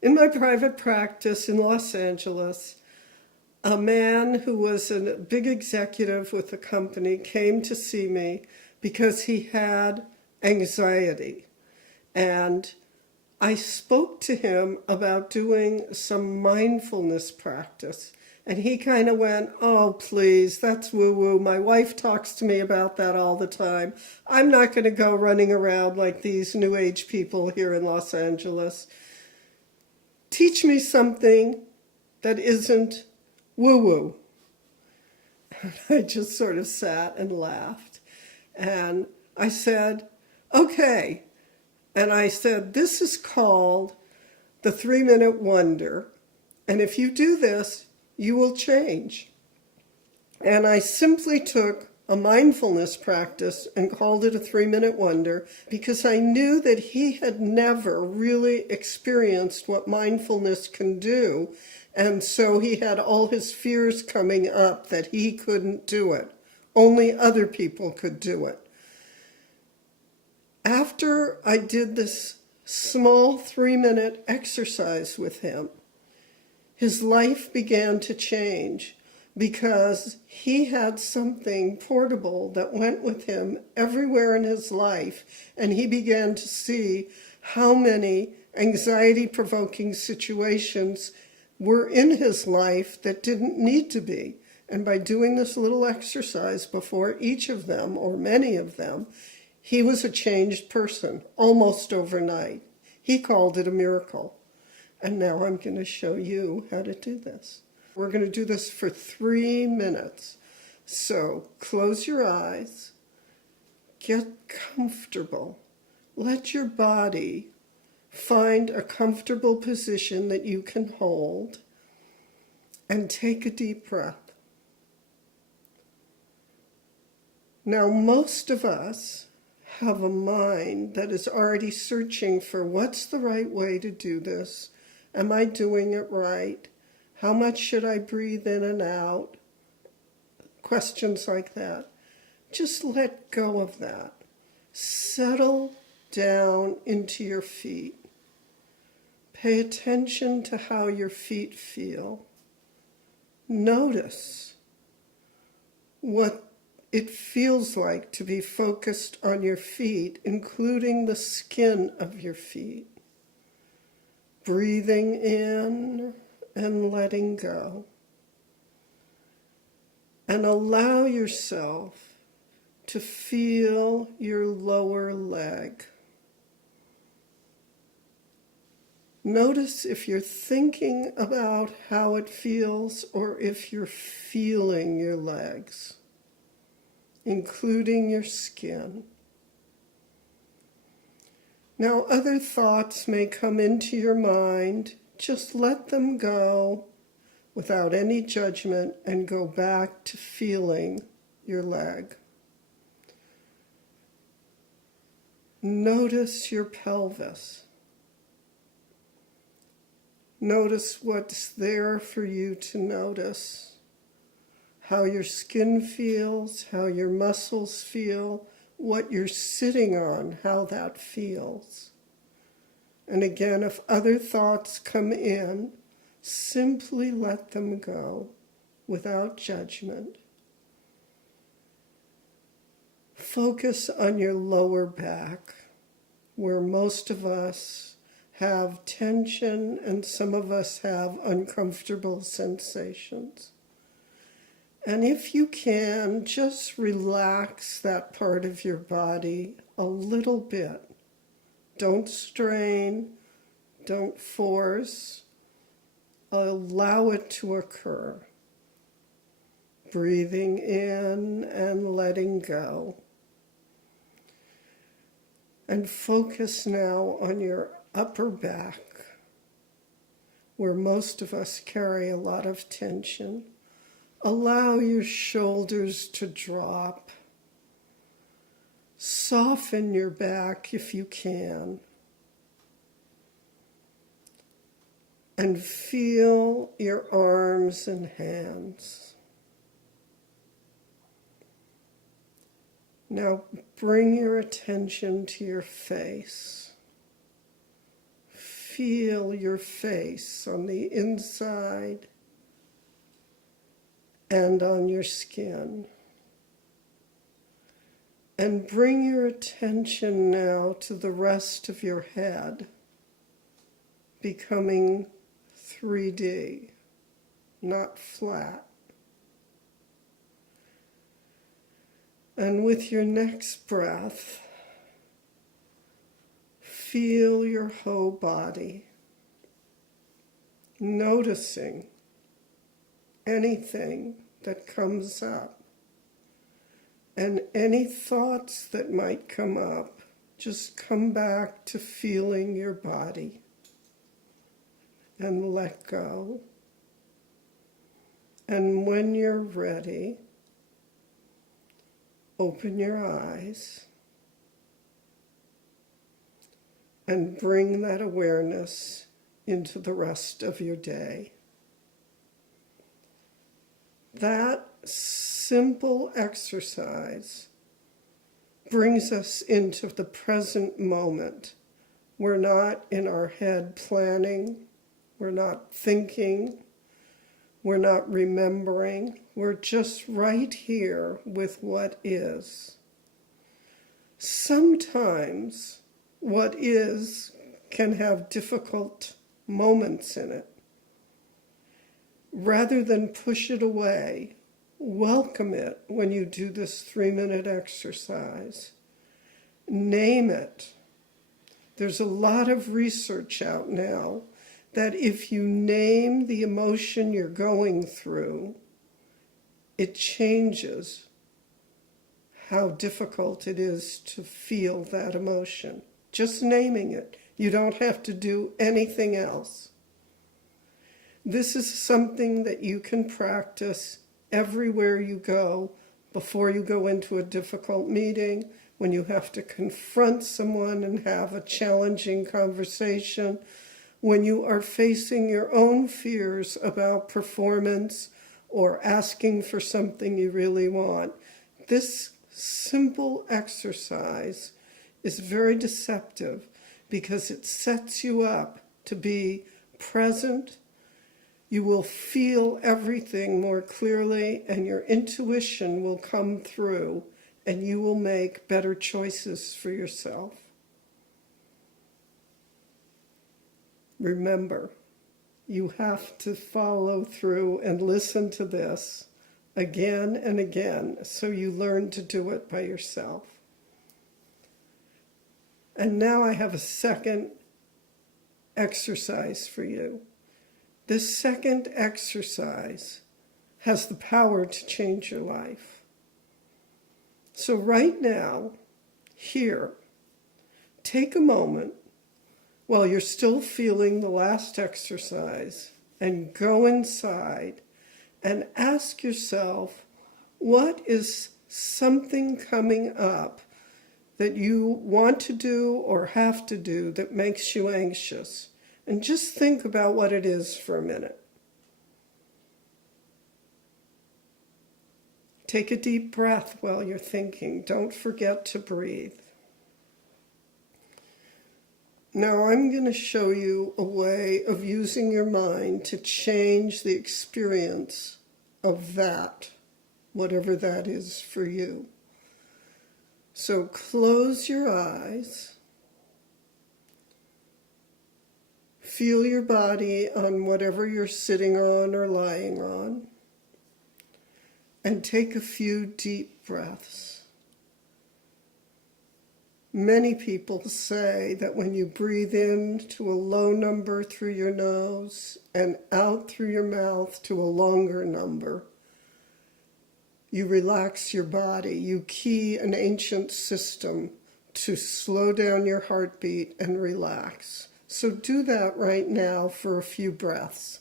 In my private practice in Los Angeles, a man who was a big executive with the company came to see me because he had anxiety. And I spoke to him about doing some mindfulness practice. And he kind of went, "Oh, please, that's woo-woo. My wife talks to me about that all the time. I'm not going to go running around like these New Age people here in Los Angeles. Teach me something that isn't woo-woo." I just sort of sat and laughed. And I said, "Okay." And I said, "This is called the 3-minute wonder. And if you do this, you will change." And I simply took a mindfulness practice and called it a 3-minute wonder because I knew that he had never really experienced what mindfulness can do. And so he had all his fears coming up that he couldn't do it. Only other people could do it. After I did this small 3-minute exercise with him, his life began to change because he had something portable that went with him everywhere in his life, and he began to see how many anxiety-provoking situations were in his life that didn't need to be. And by doing this little exercise before each of them, or many of them, he was a changed person almost overnight. He called it a miracle. And now I'm going to show you how to do this. We're going to do this for 3 minutes. So close your eyes, get comfortable. Let your body find a comfortable position that you can hold, and take a deep breath. Now, most of us have a mind that is already searching for what's the right way to do this. Am I doing it right? How much should I breathe in and out? Questions like that. Just let go of that. Settle down into your feet. Pay attention to how your feet feel. Notice what it feels like to be focused on your feet, including the skin of your feet. Breathing in and letting go. And allow yourself to feel your lower leg. Notice if you're thinking about how it feels or if you're feeling your legs, including your skin. Now, other thoughts may come into your mind. Just let them go without any judgment and go back to feeling your leg. Notice your pelvis. Notice what's there for you to notice. How your skin feels, how your muscles feel, what you're sitting on, how that feels. And again, if other thoughts come in, simply let them go without judgment. Focus on your lower back, where most of us have tension and some of us have uncomfortable sensations. And if you can, just relax that part of your body a little bit. Don't strain, don't force, allow it to occur. Breathing in and letting go. And focus now on your upper back, where most of us carry a lot of tension. Allow your shoulders to drop. Soften your back if you can. And feel your arms and hands. Now bring your attention to your face. feel your face on the inside and on your skin. And bring your attention now to the rest of your head, becoming 3D, not flat. And with your next breath, feel your whole body, noticing anything that comes up. And any thoughts that might come up, just come back to feeling your body and let go. And when you're ready, open your eyes and bring that awareness into the rest of your day. That simple exercise brings us into the present moment. We're not in our head planning, we're not thinking, we're not remembering, we're just right here with what is. Sometimes what is can have difficult moments in it. Rather than push it away, welcome it when you do this 3-minute exercise. Name it. There's a lot of research out now that if you name the emotion you're going through, it changes how difficult it is to feel that emotion. Just naming it. You don't have to do anything else. This is something that you can practice everywhere you go, before you go into a difficult meeting, when you have to confront someone and have a challenging conversation, when you are facing your own fears about performance or asking for something you really want. This simple exercise is very deceptive because it sets you up to be present. You will feel everything more clearly and your intuition will come through and you will make better choices for yourself. Remember, you have to follow through and listen to this again and again so you learn to do it by yourself. And now I have a second exercise for you. This second exercise has the power to change your life. So right now, here, take a moment while you're still feeling the last exercise and go inside and ask yourself, what is something coming up that you want to do or have to do that makes you anxious? And just think about what it is for a minute. Take a deep breath while you're thinking. Don't forget to breathe. Now I'm going to show you a way of using your mind to change the experience of that, whatever that is for you. So close your eyes. Feel your body on whatever you're sitting on or lying on. And take a few deep breaths. Many people say that when you breathe in to a low number through your nose and out through your mouth to a longer number, you relax your body. You key an ancient system to slow down your heartbeat and relax. So do that right now for a few breaths.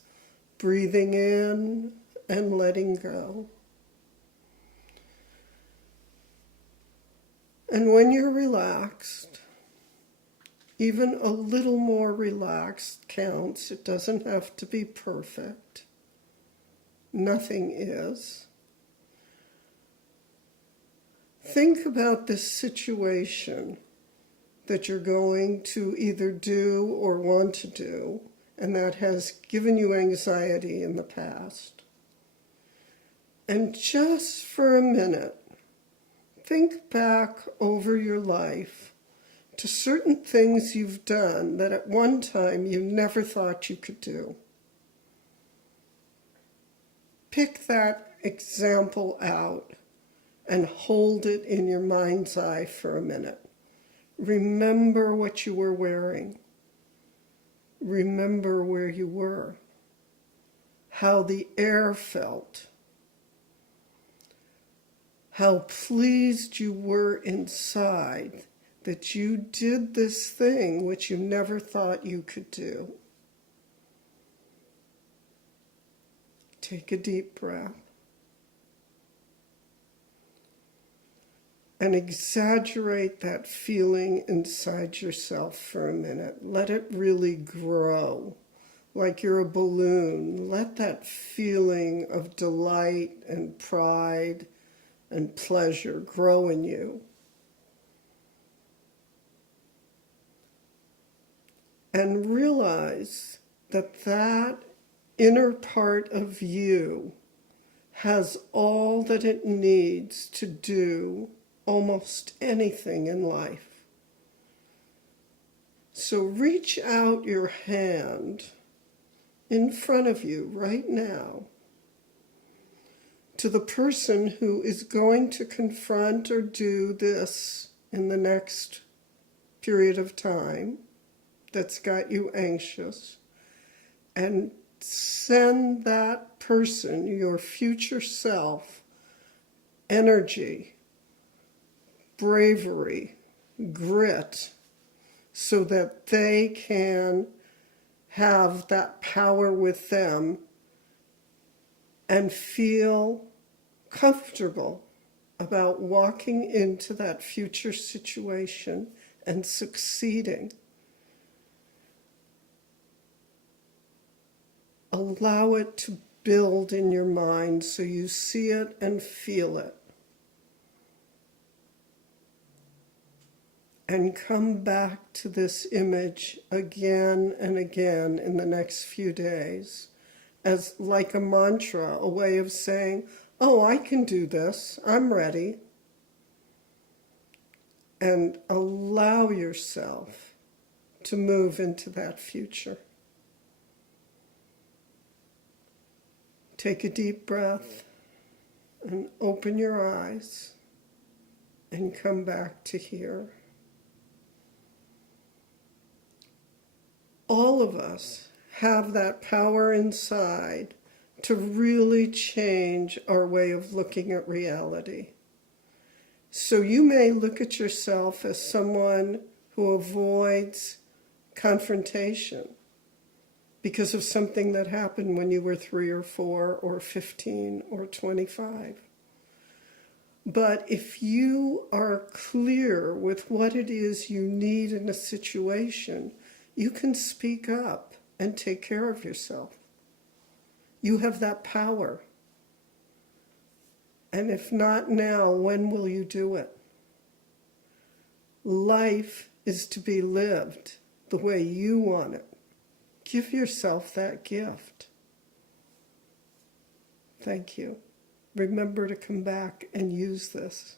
Breathing in and letting go. And when you're relaxed, even a little more relaxed counts. It doesn't have to be perfect. Nothing is. Think about this situation that you're going to either do or want to do, and that has given you anxiety in the past. And just for a minute, think back over your life to certain things you've done that at one time you never thought you could do. Pick that example out and hold it in your mind's eye for a minute. Remember what you were wearing. Remember where you were, how the air felt, how pleased you were inside that you did this thing which you never thought you could do. Take a deep breath and exaggerate that feeling inside yourself for a minute. Let it really grow like you're a balloon. Let that feeling of delight and pride and pleasure grow in you. And realize that that inner part of you has all that it needs to do almost anything in life. So reach out your hand in front of you right now to the person who is going to confront or do this in the next period of time that's got you anxious, and send that person, your future self, energy, bravery, grit, so that they can have that power with them and feel comfortable about walking into that future situation and succeeding. Allow it to build in your mind so you see it and feel it. And come back to this image again and again in the next few days as like a mantra, a way of saying, oh, I can do this, I'm ready. And allow yourself to move into that future. Take a deep breath and open your eyes and come back to here. All of us have that power inside to really change our way of looking at reality. So you may look at yourself as someone who avoids confrontation because of something that happened when you were 3 or 4 or 15 or 25. But if you are clear with what it is you need in a situation, you can speak up and take care of yourself. You have that power. And if not now, when will you do it? Life is to be lived the way you want it. Give yourself that gift. Thank you. Remember to come back and use this.